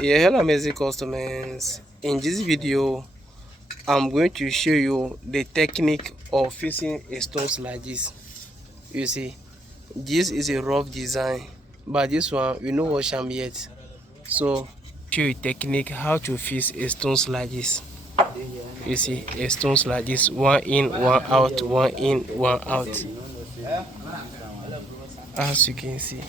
Yeah, hello amazing customers. In this video, I'm going to show you the technique of fixing a stones like this. You see, this is a rough design, but this one we no wash am yet. So, show you technique how to fix a stones like this. You see, a stones like this, one in, one out, one in, one out. As you can see,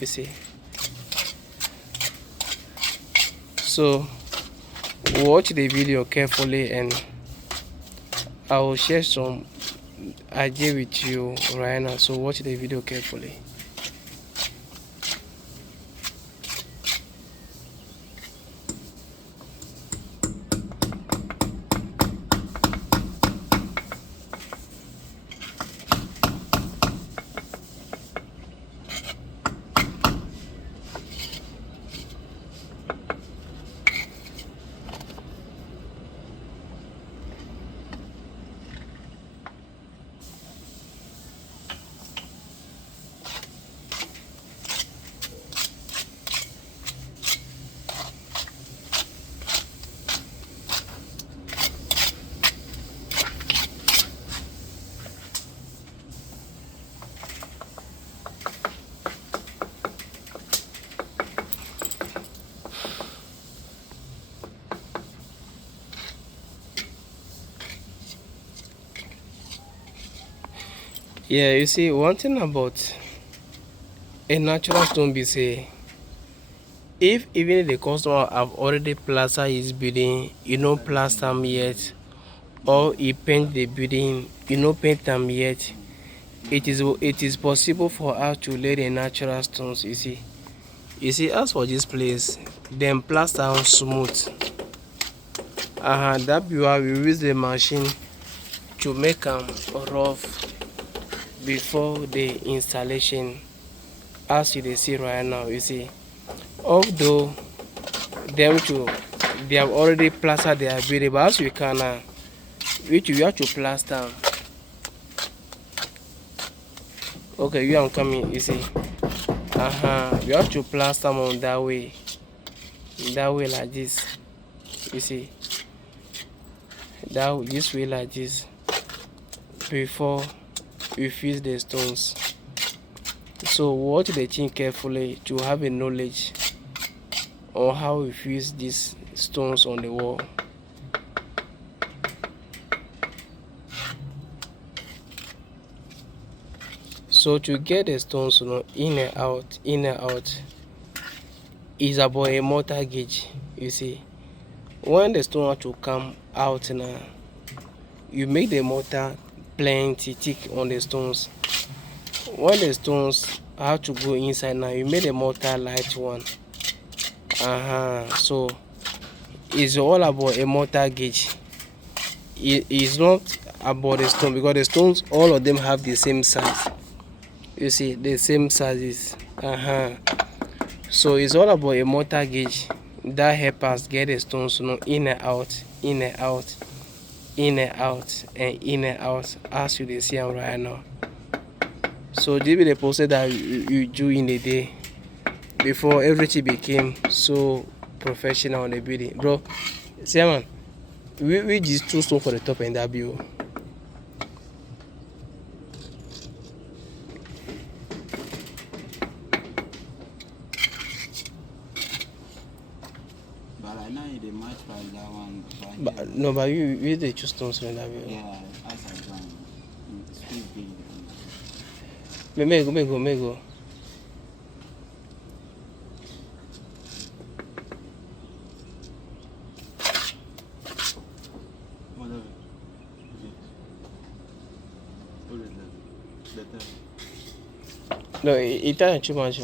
you see. So, watch the video carefully and I will share some idea with you right now. So watch the video carefully. Yeah, you see, one thing about a natural stone be say, if even the customer have already plastered his building, you know plaster am yet, or he paint the building, you know paint am yet, it is possible for us to lay the natural stones. You see, as for this place, them plaster am smooth. That be why we use the machine to make am rough before the installation. As you dey see right now, you see, although them too, they have already plastered their building, but as we can now, which we have to plaster am. Okay, you am coming, you see. We have to plaster am on that way like this. You see, this way like this before we fix the stones. So watch the thing carefully to have a knowledge on how we fix these stones on the wall. So to get the stones, in and out, is about a mortar gauge. You see, when the stone have to come out now, you make the mortar plenty thick on the stones. When the stones have to go inside now, you make the mortar light one. So it's all about a mortar gauge. It is not about the stone, because the stones, all of them have the same size. You see, the same sizes. So it's all about a mortar gauge that help us get the stones, in and out, in and out, in and out, and in and out, as you dey see am right now. So this be the process that you do in a day before everything became so professional on the building. Bro, see man, we just two stone for the top and that view. But I know they match by that one. But no, but you the two stones in that view. Yeah, as I done. It's too big. Me go. What of it? What is that? No, it doesn't too much.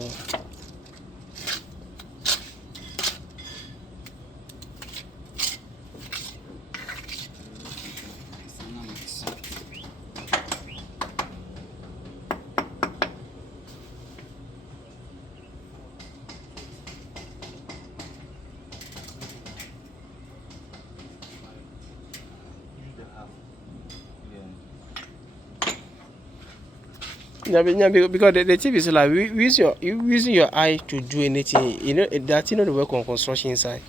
Yeah, because the tip is like you using your eye to do anything. You know that you know the work on construction inside.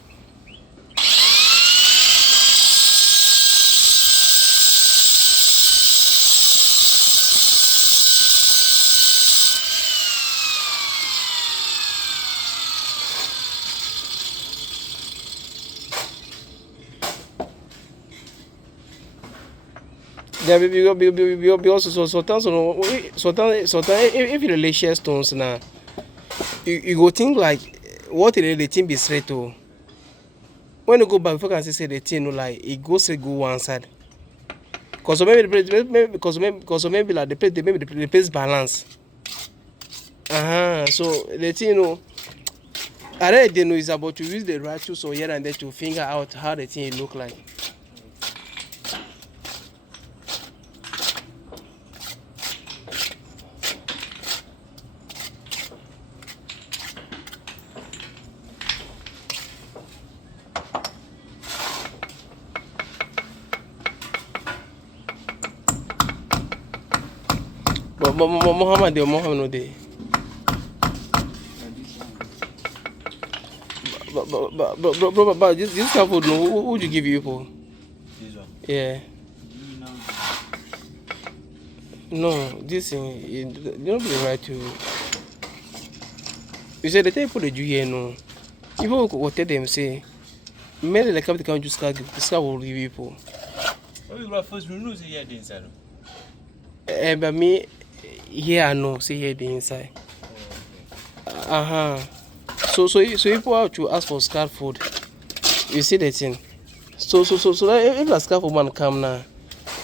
Yeah, because sometimes if you really share stones now, you go think like what the thing be straight to. When you go back, before you can say the thing no like it goes straight go one side. Cause maybe the place, maybe like the place, maybe the place balance. So the thing you know, I really didn't know is about to use the right tools or here and there to figure out how the thing look like. But Muhammad no dey. But this kind of food, no, who would you give you for? This one. Yeah. You know. No, this thing, you don't be right to. You say the thing for the Jew here, no. Even what tell them say, many like come to count just this guy will give you for. Oh, you first we know say here the inside. But me, here I know, say here the inside. So if you have to ask for scarf food, you see the thing. So if a scarf man come now,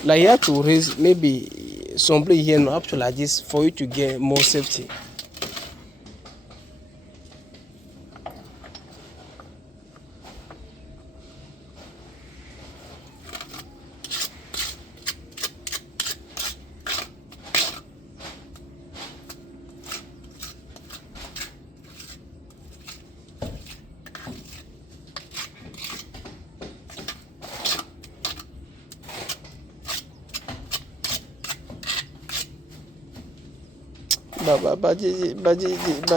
like you have to raise maybe some place here up to like this for you to get more safety. But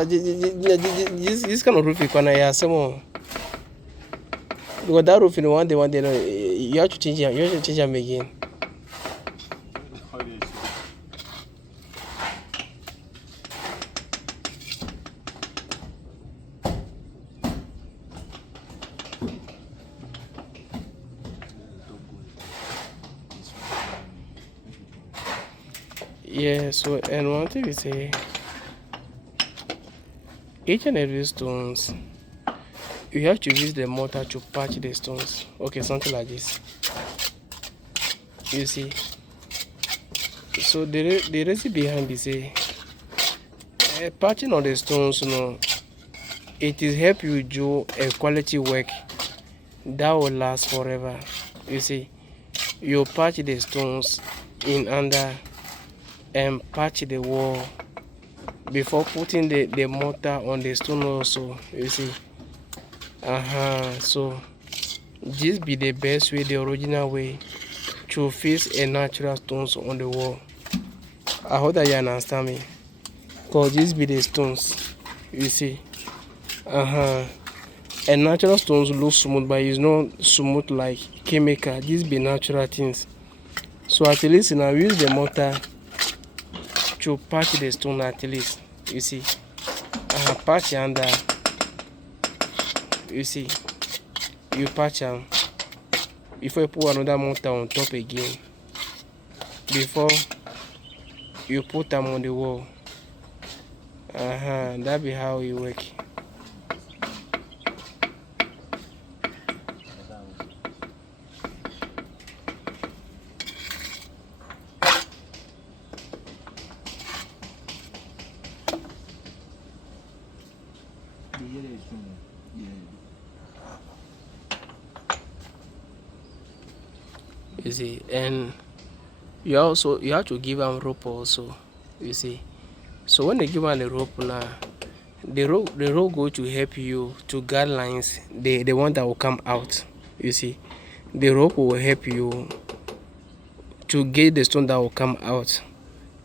this kind of roof you can have some more. Because that roof in one day you have to change it. You have to change them again. Yeah, so and one thing we say each and every stones you have to use the mortar to patch the stones. Okay, something like this. You see. So the reason behind is say patching on the stones, you know, it is help you do a quality work that will last forever. You see, you patch the stones in under and patch the wall before putting the mortar on the stone also. You see. So this be the best way, the original way to fix a natural stones on the wall. I hope that you understand me. Cause this be the stones. You see. And natural stones look smooth, but it's not smooth like chemical. These be natural things. So at least now use the mortar to patch the stone at least. You see. Patch under. You see. You patch them before you put another mortar on top again. Before you put them on the wall. That be how it work. You see, and you have to give them rope also. You see, so when they give them the rope now, the rope go to help you to guide lines, the one that will come out. You see, the rope will help you to get the stone that will come out.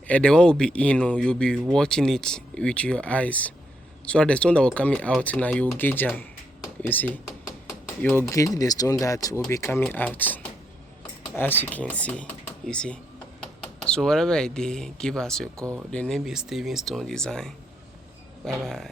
and the one will be in, you'll be watching it with your eyes. So the stone that will coming out now, you gauge them. You see, you gauge the stone that will be coming out, as you can see. You see. So whatever I did, give us a call. The name is Steven Stone Design. Bye bye.